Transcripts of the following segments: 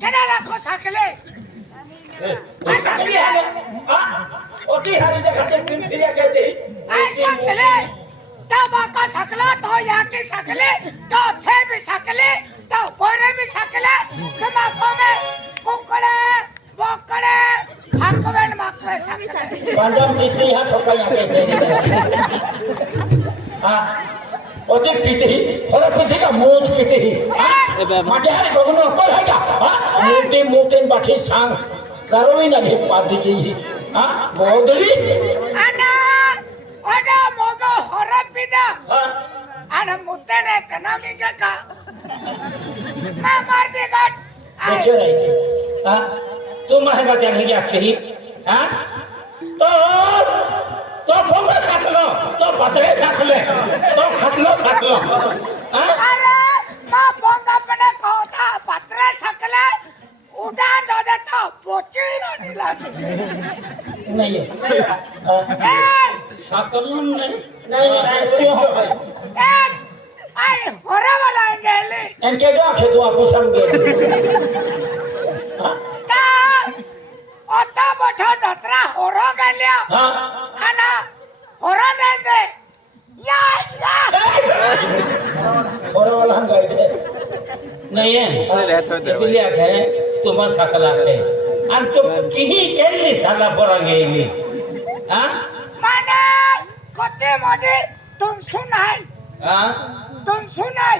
কেনা রাখো সাকলে সাকলে ওটি হারি দেখাতে পিন ফিরে গেছে সাকলে तो बाका सकला तो यहाँ की सकले तो थे भी सकले तो बोरे भी অতি পিটি হলে পিঠিকা মুঠ পিটি মাটিহারি গগন কর হাইটা মুটি মুটেন বাঠি সাং গারমি না যে পাদি গেই আ বদলি আনা আনা মগ হরা পিদা আনা মুতেনে কনামি কাকা মা মার দে গট देखियो रही थी हाँ तुम महँगा क्या नहीं आते ही हाँ तो तो फोकस तो बतरे साथ ले तो साथ लो। हाँ? अरे माँ बोंगा पने कोता पत्रे सकले उड़ा दो दे तो पोची नहीं लगी नहीं है सकलम नहीं नहीं नहीं आई होरे वाला गेले इनके जो आखे तू आपको समझे हाँ? ता ओता बोठा जत्रा होरो गेलिया हाँ? है इसलिए आखे तुम सकला है हम तो कहीं के लिए साला पड़ेंगे इली हाँ माने कोते मोडे तुम सुनाई हाँ तुम सुनाई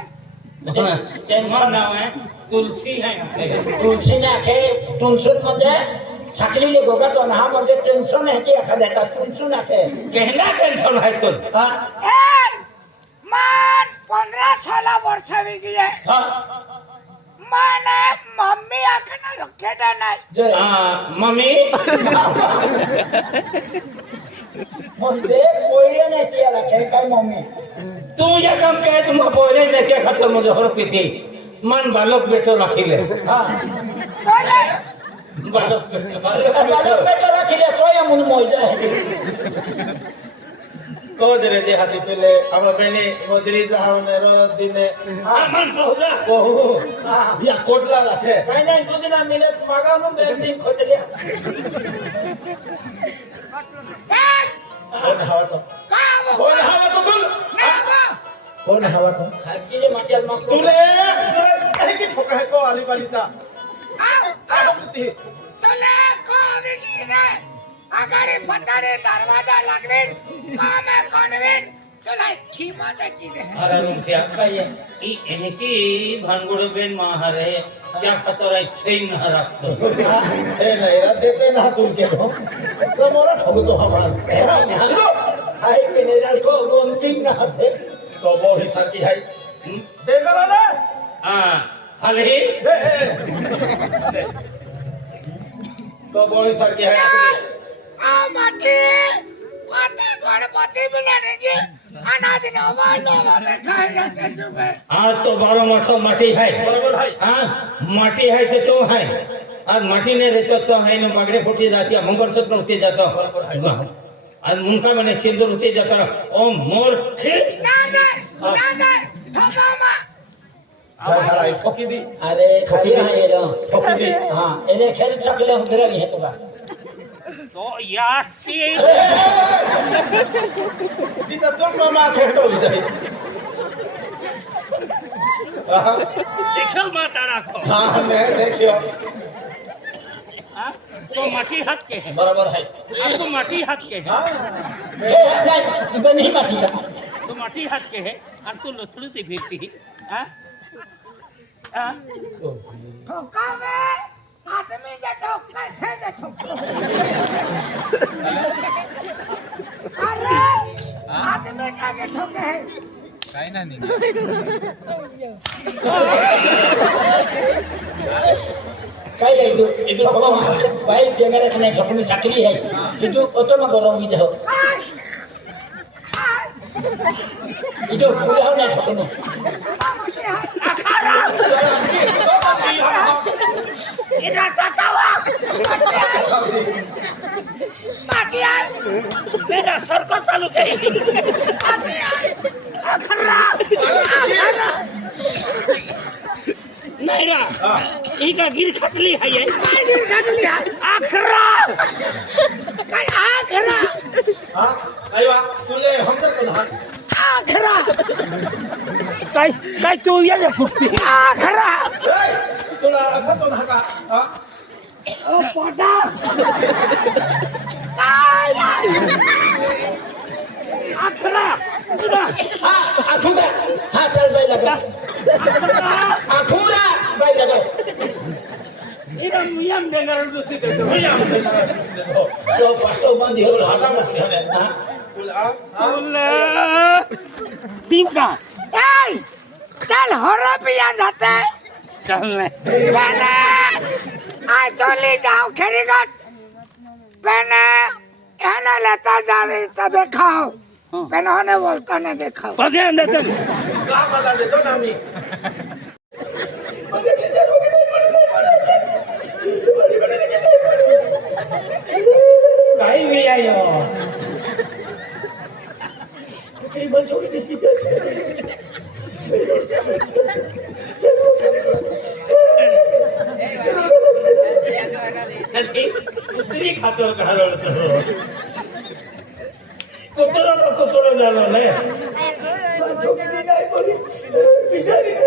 त्यांचं नाव आहे तुलसी आहे तुलसी ने आखे तुलसूत म्हणजे साखरीले गोगा तो हा म्हणजे टेन्शन आहे की एखाद्याचा तुलसून आखे कहना टेन्शन आहे तो हा ए मान पंद्रह सोलह वर्ष भी गए हा મને મમ્મી આખનો લખેડા નહીં જો મમ્મી. મને કોઈ ને કે લખે કઈ મમ્મી. તું જે કામ કહે તું બોલે ને કે ખતમ જો હરપી થી મન બાલક બેઠો રાખી લે. હા. બાલક બેઠો રાખી લે. તોય મન મોઈ જાય. ಕೋದರೆ ದೇಹದಿ ಪಿಲೆ ಅವ ಬೆಣಿ ಮೊದಲಿ ಜಾವನ ರೋದಿನೆ ಅಮನ್ ಬಹುದ ಬಹು ಯಾ ಕೋಟ್ಲಾ ಲಾತೆ ಕೈನೆ ಕುದಿನ ಮಿಲೆ ಮಗನು ಬೆಂದಿ ಕೋತಲಿ কোন হাওয়া তো? কোন হাওয়া তো বল? কোন হাওয়া তো? খাসকি যে মাটিয়াল মা তুলে। এই কি ঠোকা হে কো আলি বালিতা? আ আ তুলে কো বিকি রে आघाडी पताडे दरवाज़ा लागवेन काम कोणवेन तुला खिमाचा किले अरे रुमसी अक्का ये ई एनकी भानगुडबेन माहारे त्या खतरा खेन हरातो हे नाही रा देते ना तुमके हो? तो समोर ठगतो हमारा। न्यालो आहे की नाही रा को गोंचिंग ना थे? तो वो ही साथी है बेगरा ना हाँ? हले तो वो ही साथी है આમાંથી આજ તો બારો માથો માટી હૈ બરાબર હૈ હા માટી હૈ તો તું હૈ આજ માટીને રેતો તો હૈ ને બગડે ફૂટી જાતી મંગળસૂત્ર ઉતી જતો. અને મુનકા મને સિંદૂર ઉતી જતો. ઓમ મોર દાદા દાદા ઠોકામાં અરે ખાલી હા એને ખેલ સકલે હું ધરાવી હે તો So jasti. Sitä tunnomaa जाए। हाँ। देखो माता राखो हाँ मैं देखियो। हाँ? तो माटी हक के है। बराबर है। आप तो माटी हक के है। तो नहीं माटी का तो माटी हक के है और तो लथड़ी फिरती है? हाँ? हाँ? आदमी के ठोका थे के ठोका अरे आदमी का के ठोके है काय आहे तू इथं बाईक देणाऱ्या नाही छकडी साखली आहे इथं होतं मग गरम इथं इथं पुढे 你就不要那什么。এটা টাকাওয়া মাটি আয় মেরা সরক চালু কে আখরা আখরা रा हा। गिर आहे. हे? काय गिर घातली हा? आखरा! काय आखरा? हा काय वा तुले हमजा कोण हा? आखरा. काय काय तू ये याच्या फुटते आखरा. ए, तुला असं कोण हा का? हा? ओ पोटा. काय आखरा. हा आखुडा हा चल बाई लगा টিমকা এই চল হরে পিয়া যাতে চল না আই চলি যাও খেরিগট পেনে এনে লেতা যারে তা দেখাও পেনে হনে বলতা না দেখাও পদে দেন का मजा देतो ना मी काही मी आयो कुठली बन छोडी दिसती कुत्री खातर घालवतो कुत्र तो कुत्र झालो ने छोटी नाही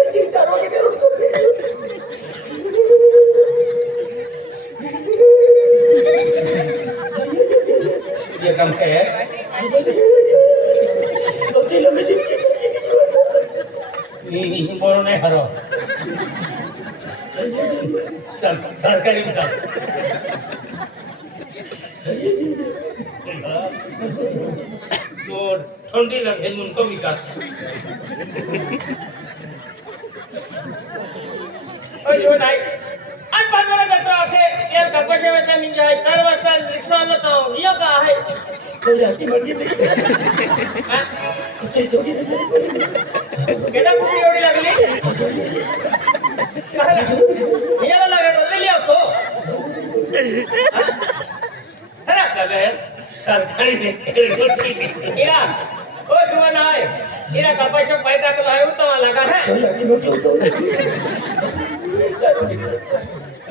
ये काम करे बोलू नाही हरव सरकारी तो थंडी लागेल म्हणून कमी जात नाही कपाशा वाजता मी जे आहे चार वाजता रिक्षा आलो तो यो का आहे हा? गेला कुठे एवढी लागली कशाला? याला लागत होते लिहावतो सरकारी इरा ओ तुला नाही इरा कपाशा पाय टाकलो आहे उत्तम आला का हा कहा बाई खातो काय माझा काय वाटते धंद्याला जा हा? कहा ना कहा लोही देखावतो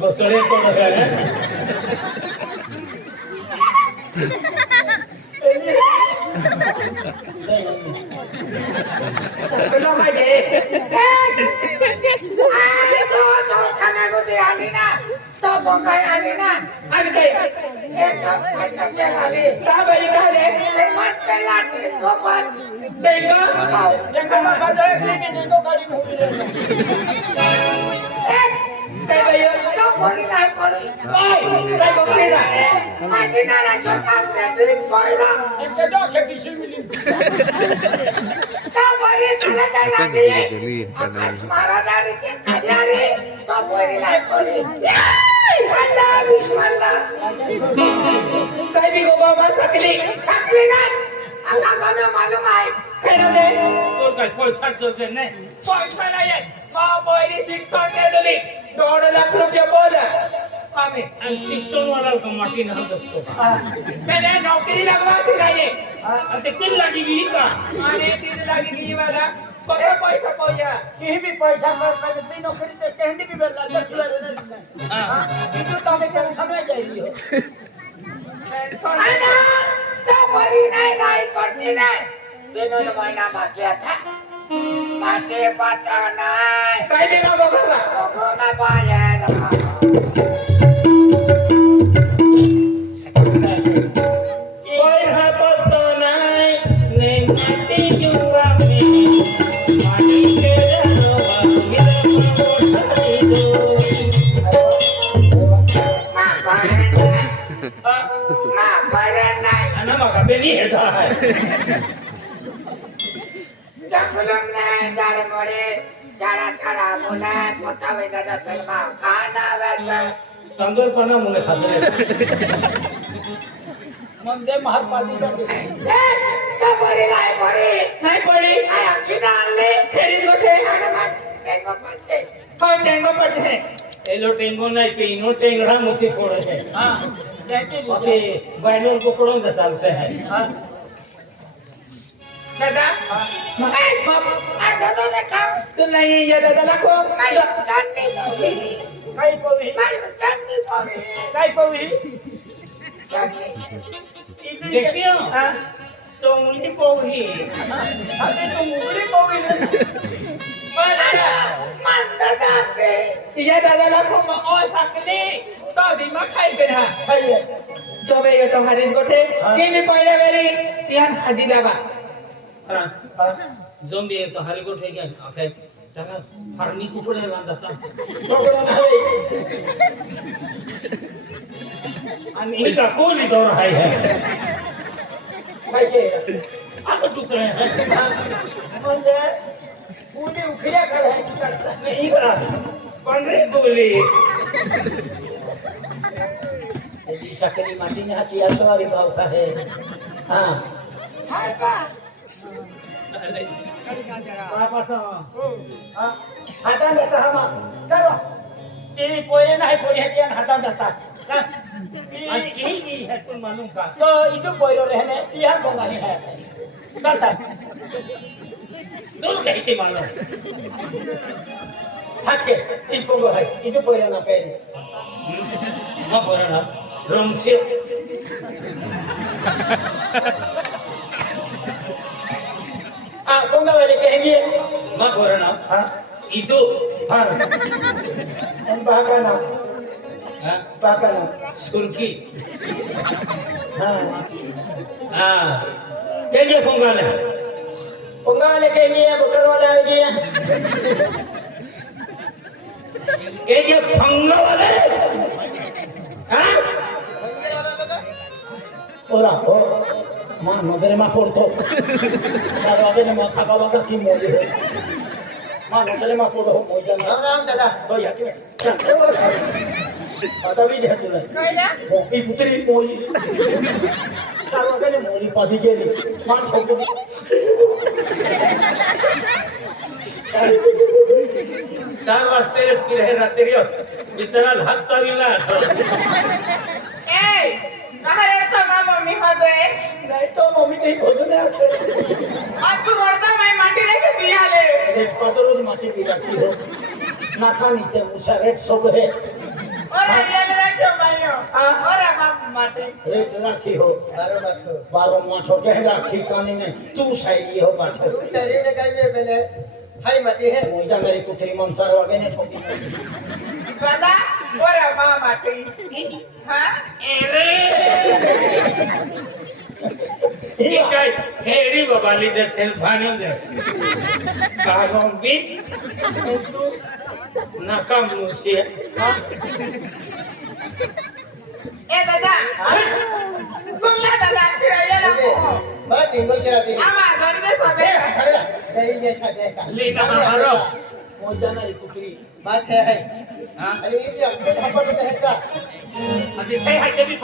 बसड़े को आली ना तो बोंगाई आली ना आणि काय एकदम फाटक आली का बाई काय रे मत काय लागली तो पण देखा देखा मामा जाए कि देखो गाड़ी हो गई है ते भैया तो फोन ना कर भाई ते गोपी ना माटी ना ना जो काम ने दिल कोई ना इनके दो के किसी मिली का बोली तुझे तो ना दिए आकाश मारा दारी के खड़ियारे तो बोली ला बोली अल्लाह बिस्मिल्लाह कई भी गोबा सकली सकली ना आखा गाना मालूम आए फिर दे और काय कोई सच जो से नहीं. पैसा नहीं है माँ बोरी शिक्षण दे दली 2 लाख रुपया बोल. आम्ही. आणि शिक्षण वाला कमाटी ना दसतो मैंने नौकरी लगवा दी नाही आणि ते किती लागी गी का? आणि तीन लागी गी वाला बड़ा पैसा पाया कहीं भी पैसा कर कर इतनी नौकरी तो कहीं भी बेला दस बार हाँ? ये तो तुम्हें टेंशन में जाइयो टेंशन તો મરી નહીં નહીં પડતી નહીં તેનો તો મહિનામાં જે થાય માટે પતા નહીં કઈ દેના બગલા ભગવાનના પાયે નમઃ. કોઈ মাথা পে নিয়ে যায় দেখলাম না যারে পরে যারা ছাড়া বলে কথা হয়ে দাদা ফেলবা কানা বেসা সুন্দরপনা মনে খাতে মন্দে মহাপালি সবরে লাই পড়ে। নাই পড়ে। আই আছি না আনলে। ফেরি গোটে আরে হ্যাঁ, টেঙ্গো নাই পেইনো টেঙ্গড়া মুখে পড়ে। হ্যাঁ। अभी बहनों को कौन बताते हैं. दादा? आई बाप आ दादा देखा तो नहीं ये दादा देखो मैं चांदनी पावे काय पावे मैं चांदनी पावे काय पावे देखियो. सोंगली पावी अबे तो मुगली पावी ना. पर हो, दादा. मान दादा पे ඉයදදලකම ඕසක්දී තවදීමක් හයිපෙනවා හරිය ජොබේයට හරින් කොටේ කීමි පොයිල වෙරි තියන් හදිදවා জম্বি তো হারি করে ঠেকে আকে সারা হারনি উপরে লান্দা তা আমি এটা কোলি দৌড় হাই হ্যাঁ ভাই কে आप दूसरे हैं मुझे पूरी उखड़िया कर है नहीं करा कौन रे बोले तेरी सकली माटी में हथियार तो अरे बाबा है हाँ हाय बा अरे पापा सा हाँ हाथा देता हम चलो तेरी कोई ना है कोई तो इधर बोलो रहने यहाँ बंगाली है चल दूर कहीं के मालूम থাকে এই পঙ্গ হয় কিন্তু পয়লা না পেয়ে না পয়লা না রংসে ಆ ಕೊಂಗವಲಿಕ್ಕೆ ಹೆಂಗೆ ಮಾ ಬರೋಣ ಇದು ಬಾಕಣ ಬಾಕಣ ಸುಲ್ಕಿ ಹೆಂಗೆ ಪೊಂಗಾಲ ಪೊಂಗಾಲಕ್ಕೆ ಹೆಂಗೆ ಬುಟ್ಟಡೋದಾಗಿದೆಯಾ ના પહેરી માં બોલના રમશે આ પોંગા વાલે કહેંગે માં બોલના હા ઈદુ હા એમ બાકાના હા બાકાના સુરકી હા હા કેજે ફોંગાને પોંગા વાલે કહેંગે બકર વાલે આવે ગયા કેજે ફંગા વાલે હા ઓલા હો માં નજરે માં પડતો चार वास्ते येतील हे रात्री बिचारा हात चालला बाहेर येतो ना मम्मी माझोय नाही तो मम्मी ते खोदू नये आज तू वरता माय माटी नाही किती आले रेट पादरून माटी दिला की नाका निचे मुशा रेट सोब है और आले रेट मायो और आमा माटी रेट राखी हो बारो माठो बारो माठो कह राखी कानी ने तू सही हो माठो तू सही ने कहिए पहले Hai mati he muita meri kutri mamsar wa gene to Bana ora ma mati. Ha? Ere. એ કઈ હેરી બાબા લીધે તેલ ફાન્યો દે કાનો બી તું નાકામનું છે એ દાદા બોલા દાદા કે એલા બસ ઢીંગો જે છે દેખા લી ના મારો હા. એ આપણે હપડ તો હેતા આજે થઈ હાઈ દેવી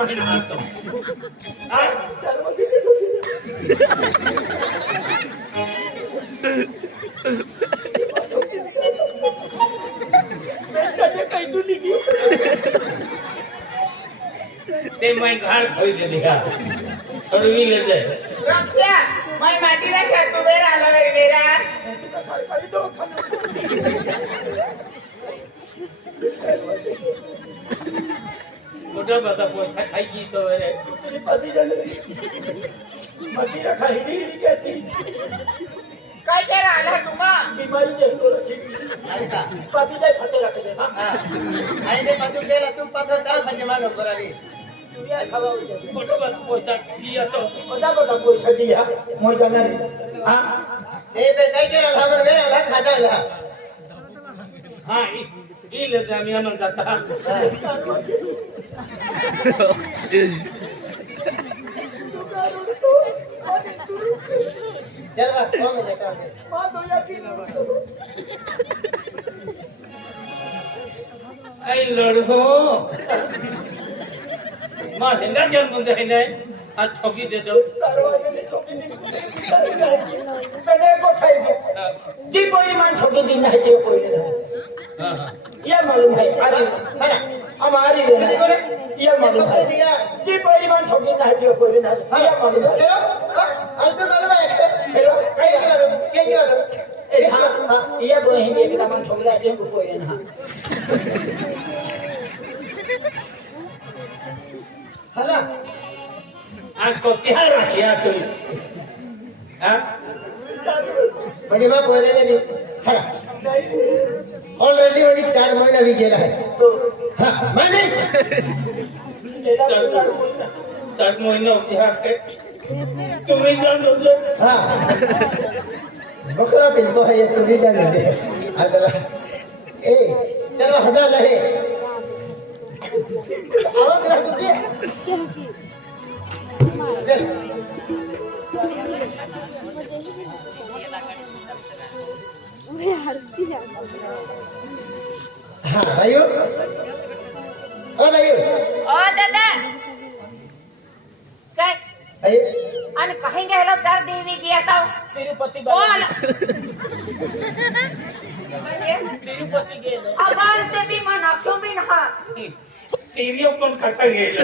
તે. મેં ઘર ખોઈ દે સડવી લેજે. ওটা বাদা পয়সা খাই কি তো রে পাতি জানে মাটি খাই দি কেতি काय ते राहिला तुम्हा बिमारी जरूर पाती जाय खाते राखते हा। आईने पातू केला तू पात्र दाल खाते मानो करावी পয়সা দিয়া তো কটা কটা পয়সা দিয়া মই জানা রে হ্যাঁ এই বেটাই কে রাখা করবে রাখা খাতা হ্যাঁ ইলেতে আমি আমার কথা चल बात कौन देखा है बात हो जाती है आई लड़ो मां हिंदा जल मुंदे है জীবনী মান দিন নাই यार मालूम है आज है हमारी है यार मालूम है जी कोई मान ठोकी ना जो कोई ना यार मालूम है हेलो अंत मालूम है हेलो कई करो कई करो ए हां हां ये बोल हिंदी के मान ठोक रहा है कोई ना हला आज को क्या रखिया तुम म्हणजे बा बोलायला नाही ऑलरेडी म्हणजे चार महिना मी गेला आहे. सात महिने होते हा काय? तुम्ही जाण होते हा. बकरा पिंतो आहे तुम्ही जाण होते आता ए चलो हडाल आहे आवाज राहतो चल. हाँ भाइयों ओ भाइयों ओ दादा काय भाई आणि काही गेलो चार देवी की आता तिरुपति बोल तिरुपति के अबान ते बी मन असो बी ना ટીવીઓ પણ કટા ગયેલો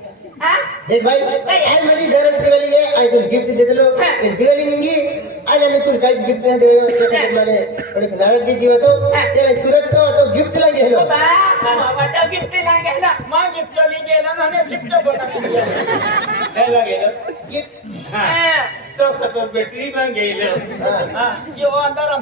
हे? बाई काय माझी गरज दिवाळी आहे तुला गिफ्ट देतलो दिवाळी निघी आणि आम्ही तुला काहीच गिफ्ट नाही देऊ नारदी जीव तो त्याला सुरत तो तो गिफ्ट ला गेलो. गिफ्ट ला गेला. मग गिफ्ट गेला म्हणे शिफ्ट गेला? गेलो गिफ्ट तो खतर भेटली ना गेलो. हा. अंधाराम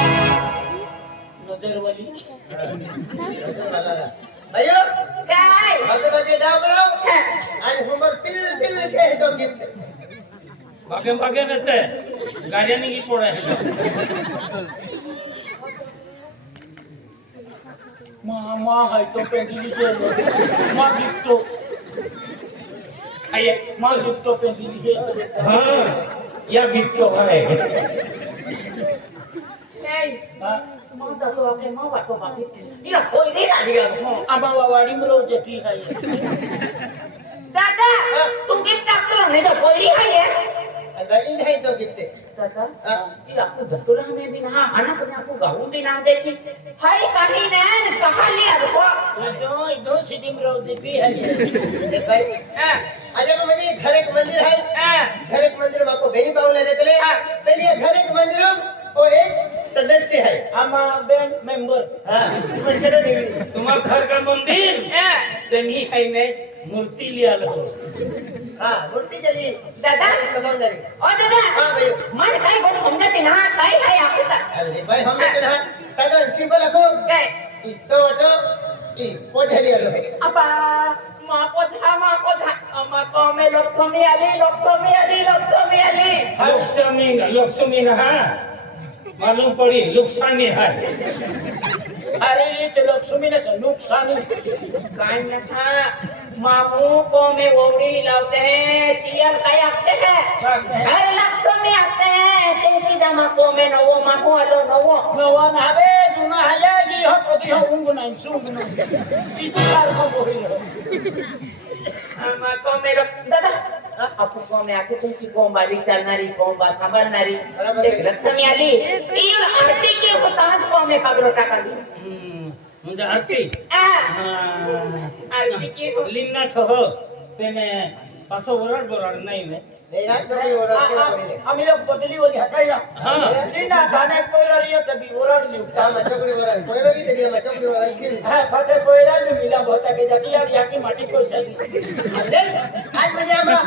गजरवाली अयो काय? बघे बघे डावळो आणि हुमर पिल पिल के तो गीत बघे बघे नते. गाड्याने की पोड आहे मामा हाय तो पेंटिंग मा गिफ्टो आये मा गिफ्टो पेंटिंग केलं या गिफ्टो आहे अमावाड़ी में रोज जती है दादा तुम गिफ्ट डॉक्टर हमने तो कोई है ये अगली है. तो गिफ्ट दादा जी आपको जतुर हमें भी ना आना पर आपको गाऊ भी ना देखी हाय कहीं ना कहा लिया रुको जो दो सिटी में रोज जती है. ये भाई अजय बाबा जी घर एक मंदिर है. घर एक मंदिर में आपको बेनी बाबू ले लेते ले पहले घर एक मंदिर और एक सदस्य आहे. आम्हा बँक मेंबर तुम्हा घर का मंदिर तर मी काही नाही मूर्ती लिहायला हा मूर्ती गेली दादा. समोर झाली ओ दादा. हा भाई मन काय बोल समजते ना? काय काय आपला अरे भाई हम लोग ना? साधा सिंपल को काय? इतो वाटो ई पोझली आलो अपा मा पोझा मा पोझा अमा कोमे लक्ष्मी आली लक्ष्मी आली लक्ष्मी आली. लक्ष्मी लक्ष्मी ना मालूम पड़ी लुकसानी है अरे ये तो लक्ष्मी ने तो नुकसान काय नथा मामू को में ओड़ी लाते हैं तियर काय आते हैं हर लक्ष्मी आते हैं तेरी जमा को में नवो मामू आलो नवो नवा नावे जुना हया की हो तो दिहो उंग नाही सुंग नाही इतु सार को बोहिल आमा को में दादा અપુગોને આકુતુંથી ગોંબા વિચારનારી ગોંબા સાંભળનારી. એક લક્ષ્મી આલી. એ આરતી કે હું તાજ કોમે પાગરોટા કરી મુંજા આરતી. આ. આરતી કે લીમના ઠહો તેને પાછો ઓરડ બોરડ નહીં મે. અમે લોકો બદલી ઓલી હટાઈરા હા. લીના ધાને કોઈરલી તો બી ઓરડની ઉતામ છોકરી ઓરડ કોઈરલી તે અમે છોકરી ઓરડ કે હા સાથે કોઈરડની મિલા બોતા કે જાતી યાર યાકી માટી કોઈ સાદી અરે આજ મજા આમાં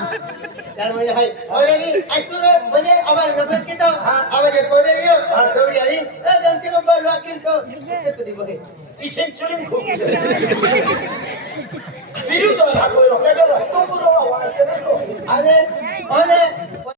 ચાર મજા હાય. ઓરડી આજ તો મજે અમાર નફરત કે તો આવે જે કોઈરલીઓ દોડી આવી. એ ગંતી નો બોલ તો તે તો. દીબો હે ઈ સેન્ચુરી ખૂબ દીધું તો રાખો એટલે તો પૂરો અને અને